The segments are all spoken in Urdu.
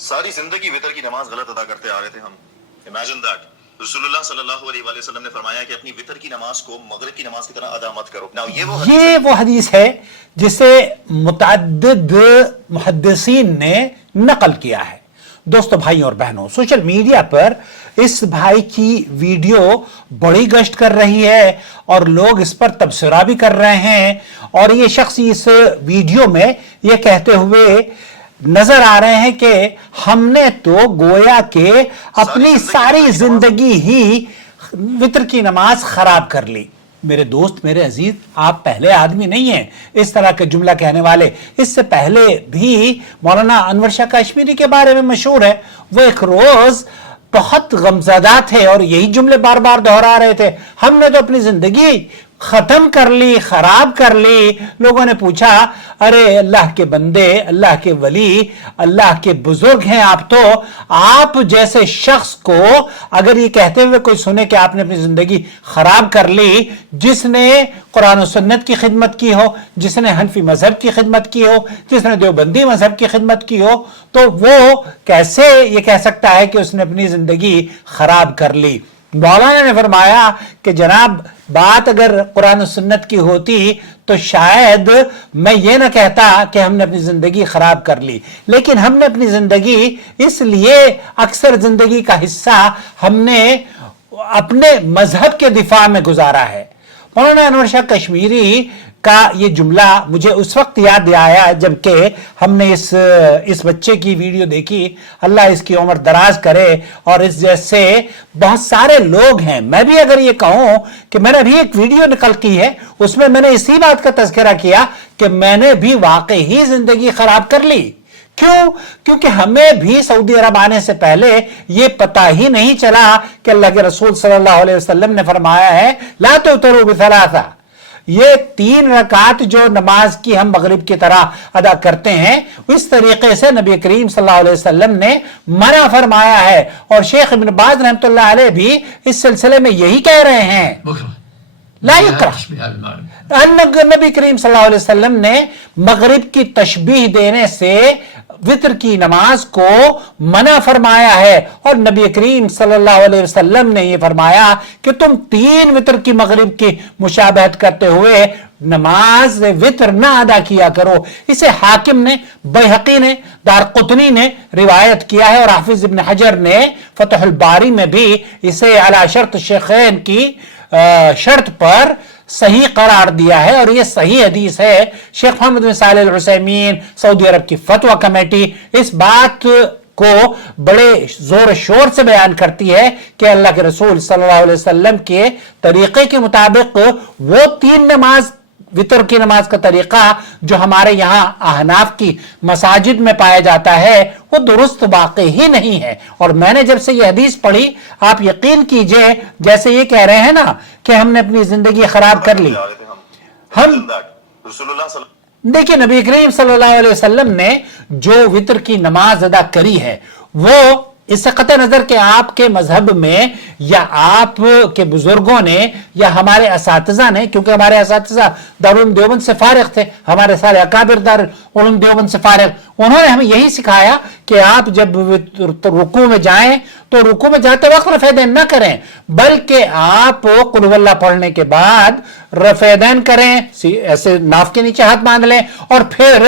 ساری زندگی وتر کی نماز غلط ادا کرتے آ رہے تھے ہم. Imagine that. رسول اللہ صلی اللہ علیہ وآلہ وسلم نے فرمایا کہ اپنی وتر کی نماز کو مغرب کی نماز کی طرح ادا مت کرو. یہ وہ حدیث ہے جسے متعدد محدثین نے نقل کیا ہے. دوستو، بھائیوں اور بہنوں، سوشل میڈیا پر اس بھائی کی ویڈیو بڑی گشت کر رہی ہے اور لوگ اس پر تبصرہ بھی کر رہے ہیں، اور یہ شخص اس ویڈیو میں یہ کہتے ہوئے نظر آ رہے ہیں کہ ہم نے تو گویا کہ اپنی ساری زندگی ہی وتر کی نماز خراب کر لی. میرے دوست، میرے عزیز، آپ پہلے آدمی نہیں ہیں اس طرح کے جملہ کہنے والے. اس سے پہلے بھی مولانا انور شاہ کشمیری کے بارے میں مشہور ہے، وہ ایک روز بہت غمزدہ تھے اور یہی جملے بار بار دہرا رہے تھے، ہم نے تو اپنی زندگی ختم کر لی، خراب کر لی. لوگوں نے پوچھا، ارے اللہ کے بندے، اللہ کے ولی، اللہ کے بزرگ ہیں آپ، تو آپ جیسے شخص کو اگر یہ کہتے ہوئے کوئی سنے کہ آپ نے اپنی زندگی خراب کر لی، جس نے قرآن و سنت کی خدمت کی ہو، جس نے حنفی مذہب کی خدمت کی ہو، جس نے دیوبندی مذہب کی خدمت کی ہو، تو وہ کیسے یہ کہہ سکتا ہے کہ اس نے اپنی زندگی خراب کر لی؟ مولانا نے فرمایا کہ جناب، بات اگر قرآن و سنت کی ہوتی تو شاید میں یہ نہ کہتا کہ ہم نے اپنی زندگی خراب کر لی، لیکن ہم نے اپنی زندگی اس لیے اکثر زندگی کا حصہ ہم نے اپنے مذہب کے دفاع میں گزارا ہے. مولانا انور شاہ کشمیری کا یہ جملہ مجھے اس وقت یاد آیا جبکہ ہم نے اس بچے کی ویڈیو دیکھی. اللہ اس کی عمر دراز کرے، اور اس جیسے بہت سارے لوگ ہیں. میں بھی اگر یہ کہوں کہ میں نے ابھی ایک ویڈیو نکل کی ہے، اس میں میں نے اسی بات کا تذکرہ کیا کہ میں نے بھی واقعی ہی زندگی خراب کر لی. کیوں؟ کیونکہ ہمیں بھی سعودی عرب آنے سے پہلے یہ پتہ ہی نہیں چلا کہ اللہ کے رسول صلی اللہ علیہ وسلم نے فرمایا ہے لا توتروا بثلاثہ. یہ 3 رکعت جو نماز کی ہم مغرب کی طرح ادا کرتے ہیں، اس طریقے سے نبی کریم صلی اللہ علیہ وسلم نے منع فرمایا ہے. اور شیخ ابن باز رحمۃ اللہ علیہ بھی اس سلسلے میں یہی کہہ رہے ہیں، لا یکرہ. نبی کریم صلی اللہ علیہ وسلم نے مغرب کی تشبیہ دینے سے وتر کی نماز کو منع فرمایا ہے، اور نبی کریم صلی اللہ علیہ وسلم نے یہ فرمایا کہ تم 3 وتر کی مغرب کی مشابہت کرتے ہوئے نماز وتر نہ ادا کیا کرو. اسے حاکم نے، بیہقی نے، دارقطنی نے روایت کیا ہے، اور حافظ ابن حجر نے فتح الباری میں بھی اسے علی شرط شیخین کی شرط پر صحیح قرار دیا ہے، اور یہ صحیح حدیث ہے. شیخ محمد بن صالح العثیمین، سعودی عرب کی فتویٰ کمیٹی، اس بات کو بڑے زور و شور سے بیان کرتی ہے کہ اللہ کے رسول صلی اللہ علیہ وسلم کے طریقے کے مطابق وہ 3 نماز، وتر کی نماز کا طریقہ جو ہمارے یہاں احناف کی مساجد میں پایا جاتا ہے، وہ درست واقع ہی نہیں ہے. اور میں نے جب سے یہ حدیث پڑھی، آپ یقین کیجئے جیسے یہ کہہ رہے ہیں نا کہ ہم نے اپنی زندگی خراب کر لی. ہم دیکھیں، نبی کریم صلی اللہ علیہ وسلم نے جو وتر کی نماز ادا کری ہے، وہ اس سے قطع نظر کہ آپ کے مذہب میں یا آپ کے بزرگوں نے یا ہمارے اساتذہ نے، کیونکہ ہمارے اساتذہ دارالعلوم دیوبند سے فارغ تھے، ہمارے سارے اکابر دارالعلوم دیوبند سے فارغ، انہوں نے ہمیں یہی سکھایا کہ آپ جب رکوع میں جائیں تو رکوع میں جاتے وقت رفع دین نہ کریں، بلکہ آپ قل هو اللہ پڑھنے کے بعد رفع دین کریں، ایسے ناف کے نیچے ہاتھ باندھ لیں، اور پھر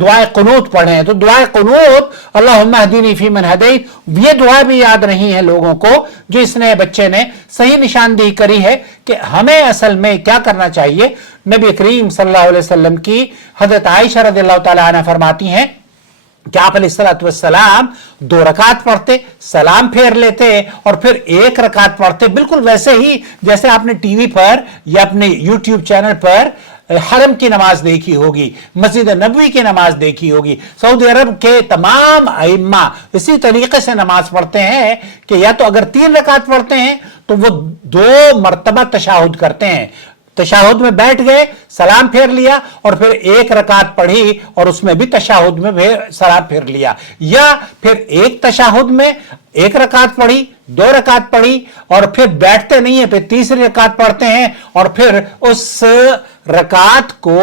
دعائے قنوت پڑھیں. تو دعائے قنوت اللہم اہدنی فیمن ہدیت، یہ دعا بھی یاد نہیں ہے لوگوں کو، جو اس نے بچے نے صحیح نشاندہی کری ہے کہ ہمیں اصل میں کیا کرنا چاہیے. نبی کریم صلی اللہ علیہ وسلم کی حضرت عائشہ رضی اللہ تعالیٰ عنہ فرماتی ہیں کہ آپ علیہ السلام 2 رکعت پڑھتے، سلام پھیر لیتے، اور پھر 1 رکعت پڑھتے، بالکل ویسے ہی جیسے آپ نے ٹی وی پر یا اپنے یوٹیوب چینل پر حرم کی نماز دیکھی ہوگی، مسجد نبوی کی نماز دیکھی ہوگی. سعودی عرب کے تمام ائمہ اسی طریقے سے نماز پڑھتے ہیں کہ یا تو اگر 3 رکعت پڑھتے ہیں تو وہ 2 مرتبہ تشہد کرتے ہیں. تشہد میں بیٹھ گئے، سلام پھیر لیا، اور پھر 1 رکعت پڑھی اور اس میں بھی تشہد میں سلام پھیر لیا، یا پھر 1 تشہد میں 1 رکعت پڑھی، 2 رکعت پڑھی، اور پھر بیٹھتے نہیں ہیں، پھر تیسری رکعت پڑھتے ہیں، اور پھر اس رکعت کو